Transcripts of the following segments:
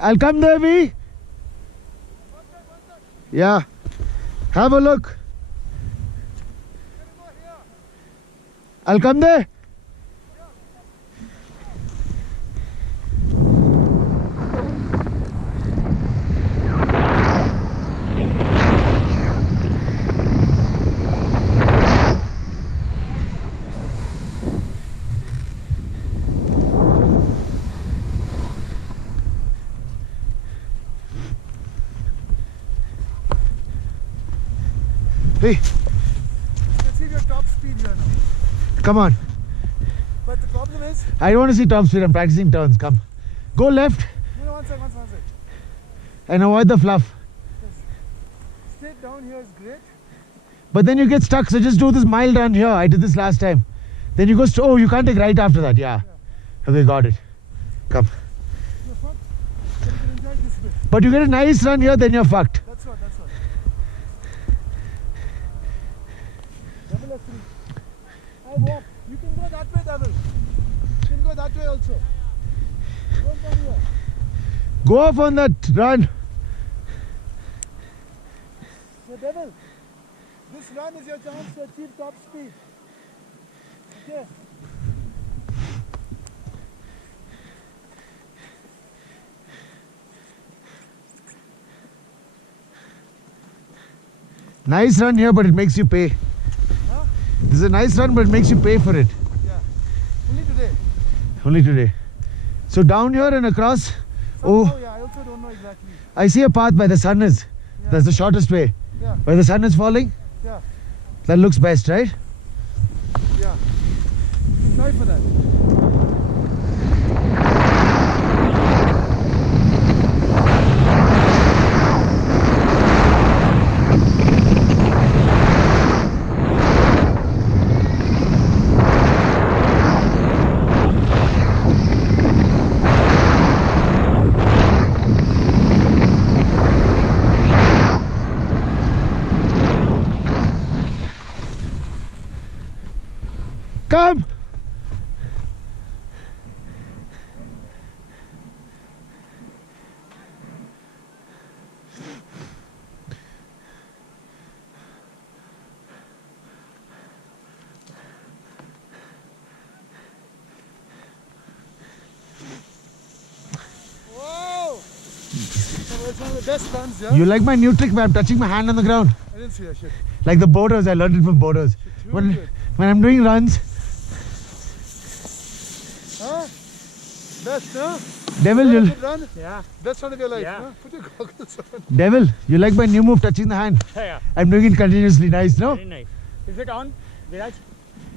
I'll come there, V. Yeah. Have a look. I'll come there. Hey, Let's see your top speed here now. come on. But the problem is, I don't want to see top speed. I'm practicing turns. Come. Go left no, one sec. and avoid the fluff. Straight down here is great. But then you get stuck. So just do this mild run here. I did this last time. Then you go, oh, you can't take right after that. Yeah. Okay, got it. Come. You're fucked. But you can enjoy this bit. But you get a nice run here, then you're fucked. That's what. Double F3. I walk. You can go that way, double. You can go that way also. Don't come here. Go off on that run. So, devil, this run is your chance to achieve top speed. Okay. Nice run here, but it makes you pay. Huh? This is a nice run, but it makes you pay for it. Yeah. Only today. Only today. So down here and across. Oh, Oh, yeah. I also don't know exactly. I see a path where the sun is. Yeah. That's the shortest way. Yeah. Where the sun is falling. Yeah. That looks best, right? Yeah. Try for that. Come. Whoa! It's one of the best runs, yeah? You like my new trick where I'm touching my hand on the ground? I didn't see that shit. Like the boaters, I learned it from boaters. Too When, good. when I'm doing runs, Huh? Best, huh? Devil, You had a you good run? Yeah. Best run of your life, Yeah. huh? Put your goggles on. Devil, you like my new move touching the hand? Yeah. I'm doing it continuously, nice, no? Very nice. Is it on, Viraj?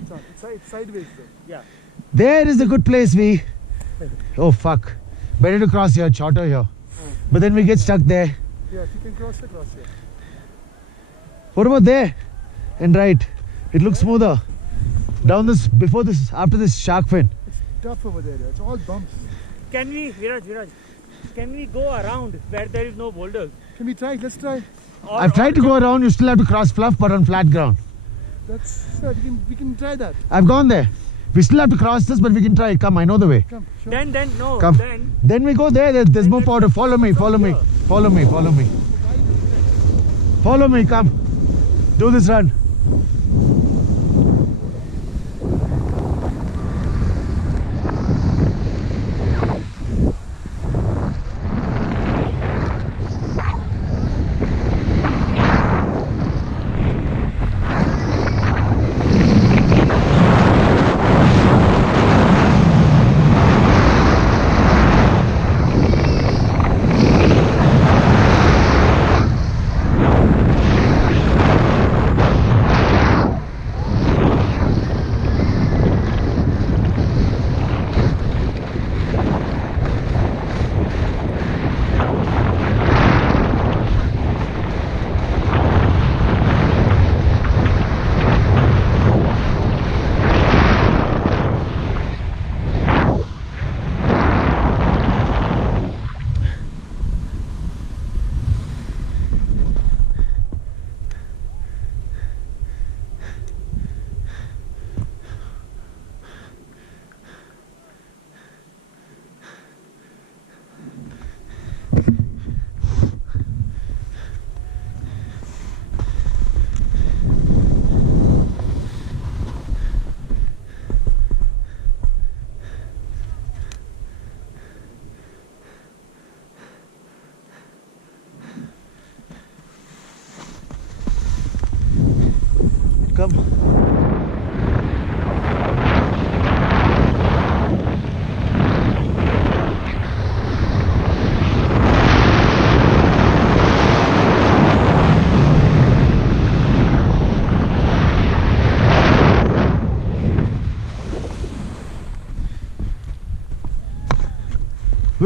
It's on. It's sideways though. Yeah. There is a good place, V. Oh fuck. Better to cross here, shorter here. But then we get stuck there. Yeah, if you can cross here. What about there? And right. It looks smoother. Down this, before this, after this shark fin. It's tough over there. Yeah. It's all bumps. Can we, Viraj, can we go around where there is no boulders? Can we try? Let's try. Or, I've tried to go around, you still have to cross fluff, but on flat ground. That's we can try that. I've gone there. We still have to cross this, but we can try. Come, I know the way. Come. Sure. Then, no, Come. then. We go there. There's more powder. Follow me. Follow me. Follow me. Follow me. Follow me. Come. Do this run.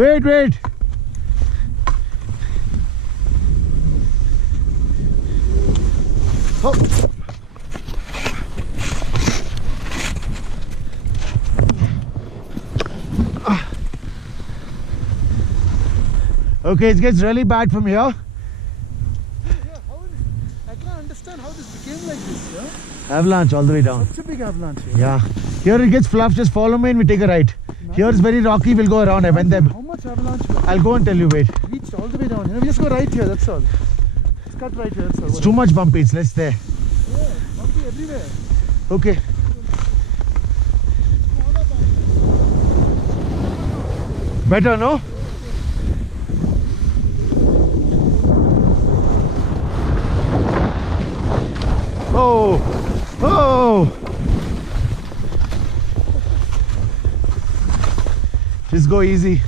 Wait, wait. Oh. Okay, it gets really bad from here. Yeah, I can't understand how this became like this, yeah? Avalanche all the way down. Such a big avalanche here. Yeah. Here it gets fluff, just follow me and we take a right. Here it's very rocky, we'll go around. I went there. How much avalanche we I'll go and tell you, wait. reached all the way down? You know, we just go right here, that's all. Let's cut right here, that's all. It's too much bumpy, it's less there. Yeah, bumpy everywhere. Okay. Better, no? Oh! Oh! Just go easy.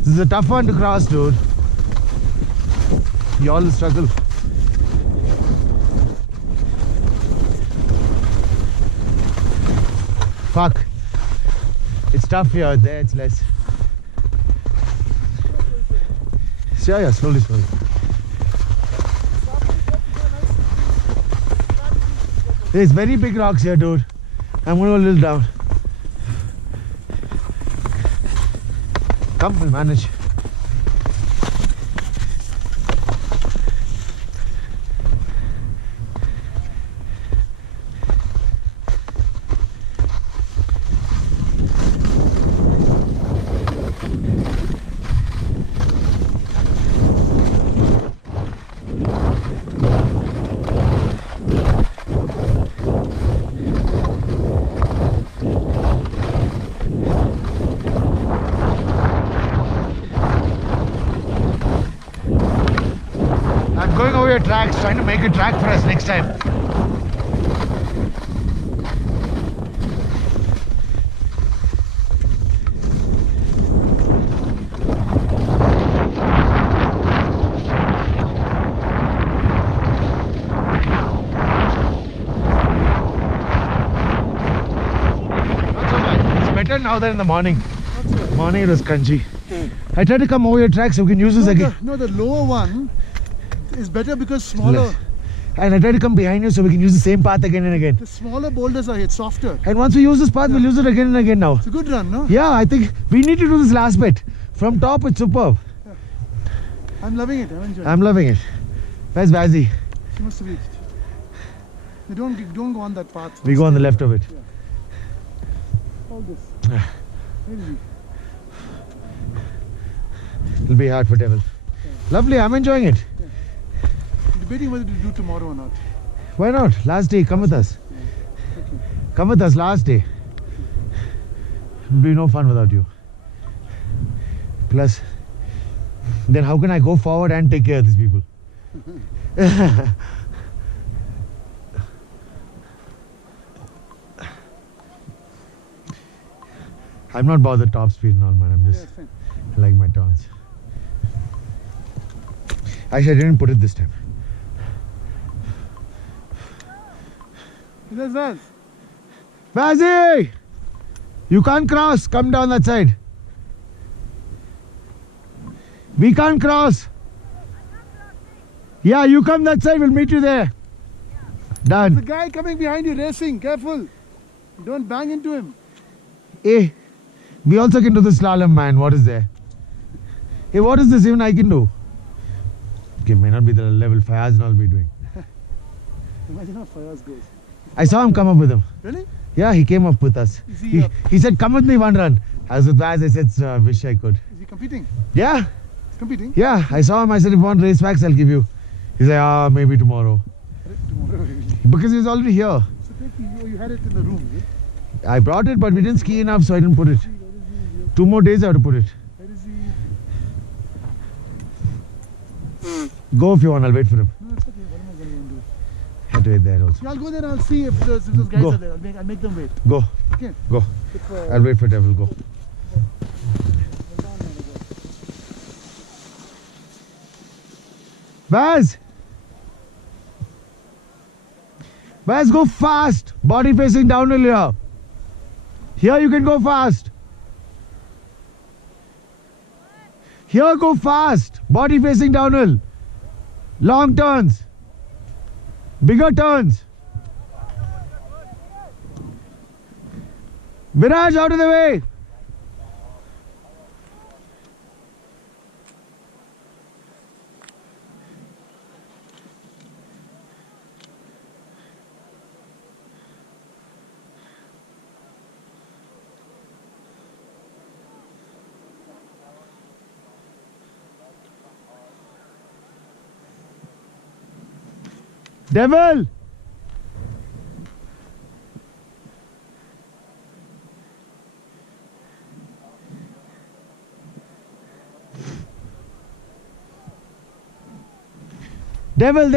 This is a tough one to cross, dude. You all will struggle. Fuck. It's tough here, there it's less. Yeah, slowly, slowly. There's very big rocks here, dude. I'm gonna go a little down. Come, we'll manage. Going over your tracks, trying to make a track for us next time. Not so bad. It's better now than in the morning. Morning it was crunchy. I tried to come over your track so we can use this again. No, the lower one is better because smaller. And I try to come behind you so we can use the same path again and again. The smaller boulders are here, it's softer. And once we use this path, we'll use it again and again now. It's a good run, no? Yeah, I think we need to do this last bit. From top, it's superb. I'm loving it, I'm enjoying I'm loving it. Where's Vazzy? it. She must have reached. You don't go on that path. We go on the left of it. All this. Maybe. It'll be hard for Devil. Lovely, I'm enjoying it. Debating whether to do tomorrow or not. Why not? Last day, come with us. Okay. Come with us, last day. It'll be no fun without you. Plus, then how can I go forward and take care of these people? I'm not bothered top speed and all, man. I'm Yeah, just it's fine. I like my turns. Actually, I didn't put it this time. There's us. Vazzy! You can't cross. Come down that side. We can't cross. Yeah, you come that side. We'll meet you there. The Done. guy coming behind you racing, careful. Don't bang into him. Hey, we also can do the slalom, man. What is there? Hey, what is this even I can do? Okay, may not be the level Fayaz and I'll be doing. Imagine how Fayaz goes. I saw him come up with him. Really? Yeah, he came up with us. Is he, He said, come with me one run. I was with Fayaz. I said, wish I could. Is he competing? Yeah, He's competing? yeah. I saw him. I said, if you want race packs, I'll give you. He's like, maybe tomorrow. Tomorrow. Because he's already here. So you had it in the room, is it? I brought it, but we didn't ski enough, so I didn't put it. Where is he? 2 more days I have to put it. Where is he? Go if you want, I'll wait for him. No, it's okay. What am I going to do? Have to wait there also. Yeah, I'll go there and I'll see if those guys Go. are there. I'll make them wait. Go, Okay. go. If, I'll wait for Devil. Go. Baz! Baz, go fast! Body facing downhill here. Here you can go fast. Here, go fast. Body facing downhill. Long turns. Bigger turns. Viraj, out of the way. Devil. Devil, there.